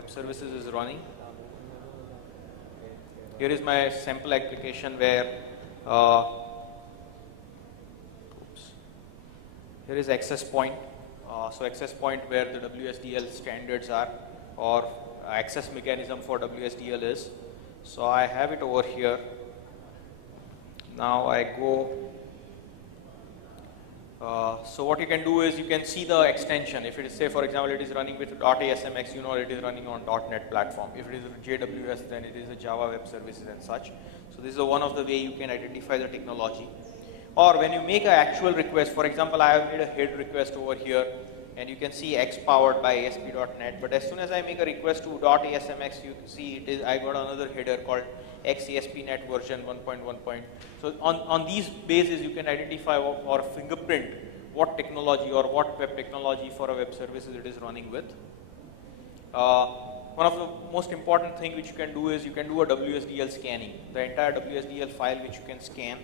web services is running. Here is my sample application where here is access point. So access point where the WSDL standards are, or access mechanism for WSDL is. So I have it over here. Now I go. So what you can do is you can see the extension. If it is, say for example, it is running with .asmx, you know it is running on .NET platform. If it is JWS, then it is a Java web services and such. So this is one of the way you can identify the technology. Or when you make an actual request, for example, I have made a head request over here, and you can see X powered by ASP.NET. But as soon as I make a request to .asmx, you can see it is, I got another header called X ASP.NET version 1.1. So on these bases, you can identify or fingerprint what technology or what web technology for a web services it is running with. One of the most important thing which you can do is you can do a WSDL scanning. The entire WSDL file which you can scan.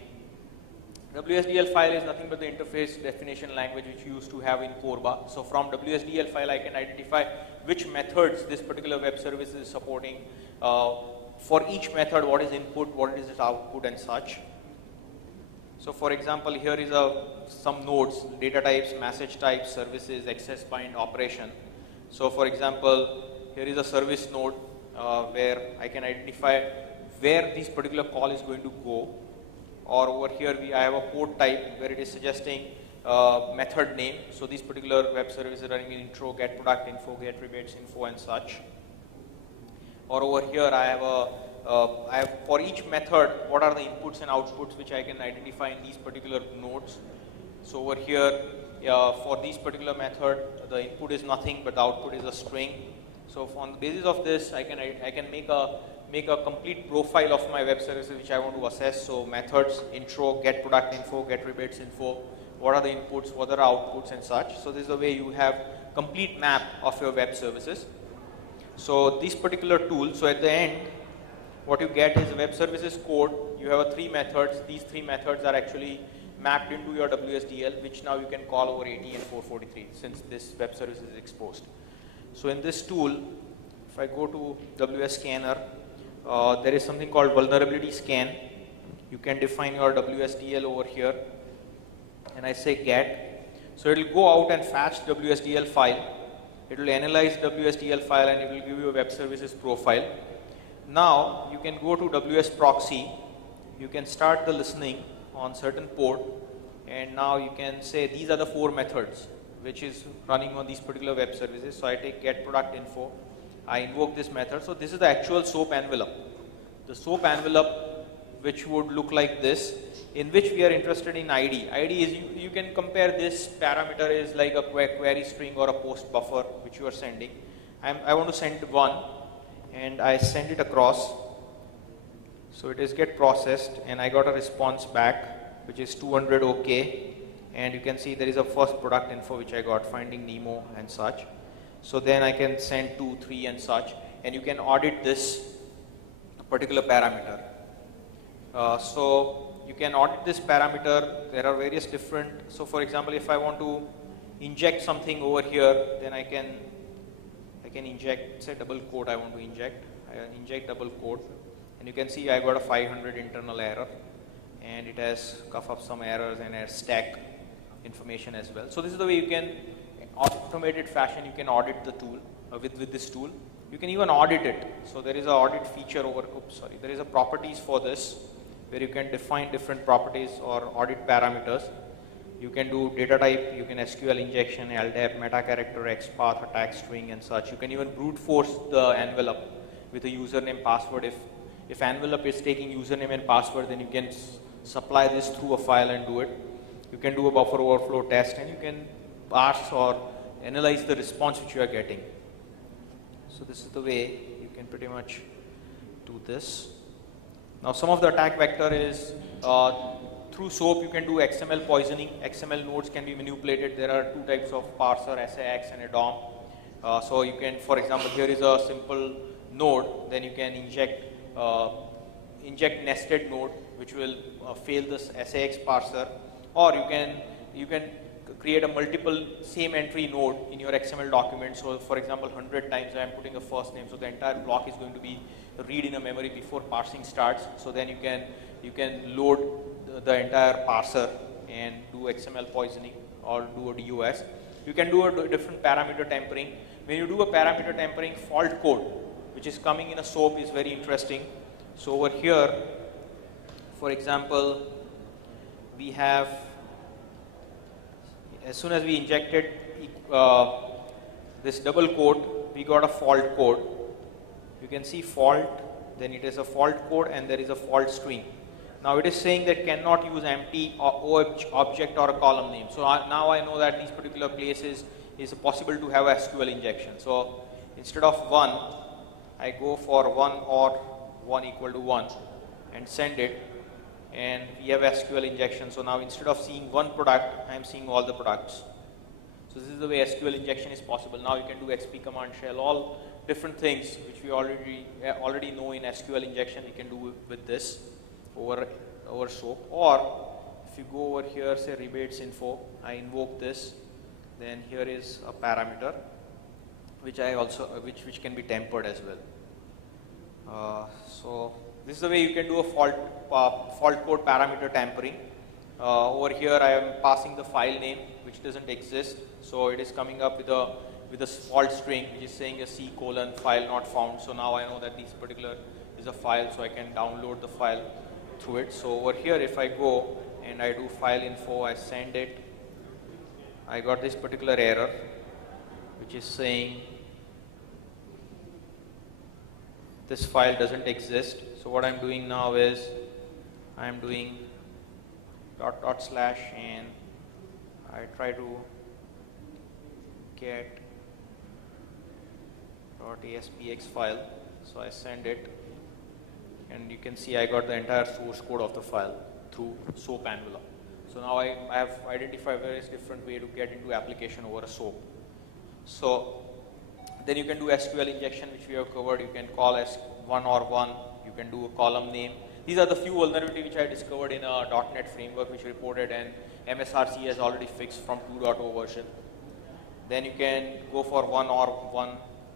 WSDL file is nothing but the interface definition language which you used to have in Corba. So from WSDL file I can identify which methods this particular web service is supporting. For each method, what is input, what is its output and such. So for example, here is some nodes, data types, message types, services, access bind, operation. So for example, here is a service node where I can identify where this particular call is going to go. Or over here I have a port type where it is suggesting method name. So this particular web service is running in intro, get product info, get rebates info and such. Or over here I have for each method what are the inputs and outputs which I can identify in these particular nodes. So over here for this particular method the input is nothing but the output is a string. So on the basis of this I can make a complete profile of my web services which I want to assess. So methods, intro, get product info, get rebates info, what are the inputs, what are the outputs and such. So this is the way you have complete map of your web services. So this particular tool, so at the end what you get is a web services code. You have 3 methods. These 3 methods are actually mapped into your WSDL, which now you can call over 80 and 443 since this web service is exposed. So in this tool, if I go to WS Scanner, there is something called vulnerability scan. You can define your WSDL over here, and I say get. So it will go out and fetch WSDL file. It will analyze WSDL file and it will give you a web services profile. Now you can go to WS proxy. You can start the listening on certain port, and now you can say these are the 4 methods which is running on these particular web services. So I take get product info. I invoke this method. So this is the actual SOAP envelope. The SOAP envelope which would look like this, in which we are interested in ID. ID is you can compare this parameter is like a query string or a post buffer which you are sending. I want to send 1 and I send it across. So it is get processed and I got a response back which is 200 OK, and you can see there is a first product info which I got, finding Nemo and such. So then I can send 2, 3 and such, and you can audit this particular parameter. So you can audit this parameter. There are various different. So for example, if I want to inject something over here, then I can inject, say double quote I want to inject. I inject double quote, and you can see I got a 500 internal error, and it has cuff up some errors and a stack information as well. So this is the way you can, automated fashion, you can audit the tool with this tool. You can even audit it. So there is an audit feature over. There is a properties for this, where you can define different properties or audit parameters. You can do data type, you can SQL injection, LDAP, meta character, XPath, attack string and such. You can even brute force the envelope with a username password. If envelope is taking username and password, then you can supply this through a file and do it. You can do a buffer overflow test, and you can parse or analyze the response which you are getting. So this is the way you can pretty much do this. Now some of the attack vector is through SOAP you can do XML poisoning. XML nodes can be manipulated. There are 2 types of parser, AJAX and a DOM. So you can, for example, here is a simple node, then you can inject nested node which will fail this AJAX parser, or you can create a multiple same entry node in your XML document. So for example, 100 times I am putting a first name, so the entire block is going to be read in a memory before parsing starts. So then you can load the entire parser and do XML poisoning or do a DOS. You can do a different parameter tempering. When you do a parameter tempering, fault code, which is coming in a SOAP, is very interesting. So over here, for example, we have, as soon as we injected this double quote, we got a fault code. You can see fault, then it is a fault code, and there is a fault string. Now it is saying that cannot use empty object or a column name. So now I know that these particular places is possible to have SQL injection. So instead of 1, I go for 1 or 1 equal to 1 and send it, and we have SQL injection. So now instead of seeing one product, I am seeing all the products. So this is the way SQL injection is possible. Now you can do XP command shell, all different things which we already know in SQL injection. We can do with this over SOAP. Or if you go over here, say rebates info, I invoke this. Then here is a parameter which I also which can be tempered as well. So this is the way you can do a fault code parameter tampering. Over here I am passing the file name which doesn't exist, so it is coming up with a fault string which is saying a C: file not found. So now I know that this particular is a file, so I can download the file through it. So over here, if I go and I do file info, I send it, I got this particular error which is saying this file doesn't exist. So what I'm doing now is I'm doing / and I try to get .aspx file. So I send it, and you can see I got the entire source code of the file through SOAP envelope. So now I have identified various different ways to get into application over a SOAP. So then you can do SQL injection, which we have covered. You can call as 1 or 1. You can do a column name. These are the few vulnerabilities which I discovered in a .NET framework which reported, and MSRC has already fixed from 2.0 version. Then you can go for 1 or 1.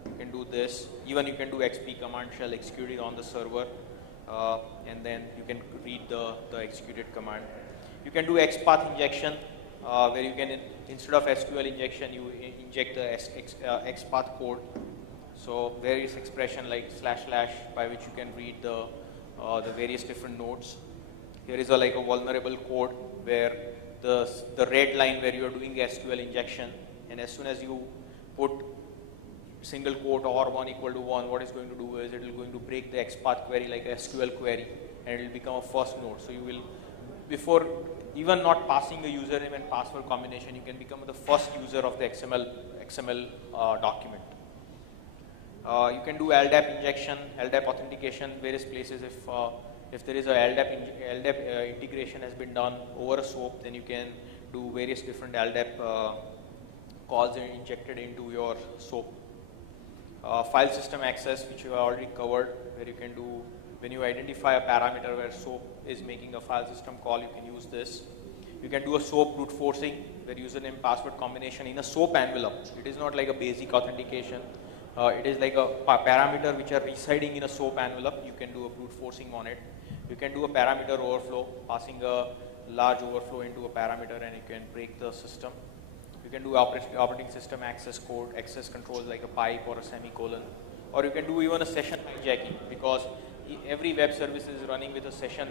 You can do this. Even you can do XP command shell, execute it on the server, and then you can read the executed command. You can do XPath injection, where you can, instead of SQL injection, you inject the XPath code. So various expression like // by which you can read the various different nodes. Here is like a vulnerable code where the red line where you are doing SQL injection, and as soon as you put single quote or 1 equal to 1, what it's going to do is it will going to break the XPath query like a SQL query, and it will become a first node. So you will, before even not passing a username and password combination, you can become the first user of the XML document. You can do LDAP injection, LDAP authentication, various places. If there is a LDAP integration has been done over a SOAP, then you can do various different LDAP calls and injected into your SOAP. File system access, which you have already covered, where you can do, when you identify a parameter where SOAP is making a file system call, you can use this. You can do a SOAP brute forcing, where username password combination in a SOAP envelope. It is not like a basic authentication. It is like a parameter which are residing in a SOAP envelope. You can do a brute forcing on it. You can do a parameter overflow, passing a large overflow into a parameter, and you can break the system. You can do operating system access code, access controls like a pipe or a semicolon. Or you can do even a session hijacking, because every web service is running with a session,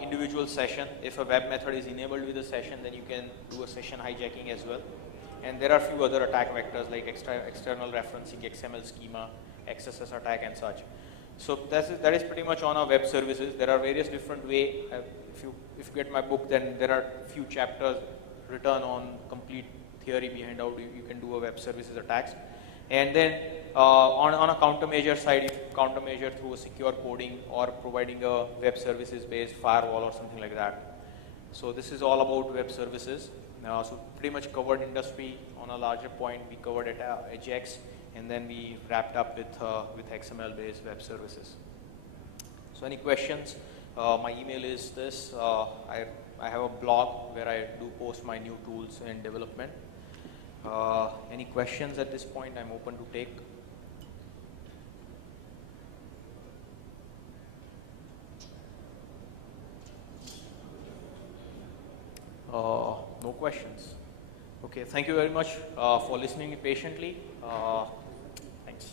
individual session. If a web method is enabled with a session, then you can do a session hijacking as well. And there are a few other attack vectors like external referencing, XML schema, XSS attack, and such. So that is pretty much on our web services. There are various different ways. If you get my book, then there are few chapters written on complete theory behind how you can do a web services attacks. And then on a countermeasure side, you countermeasure through a secure coding or providing a web services based firewall or something like that. So this is all about web services. So pretty much covered industry on a larger point. We covered at AJAX, and then we wrapped up with XML based web services. So any questions? My email is this. I have a blog where I do post my new tools and development. Any questions at this point? I'm open to take. No questions. Okay, thank you very much for listening patiently. Thanks.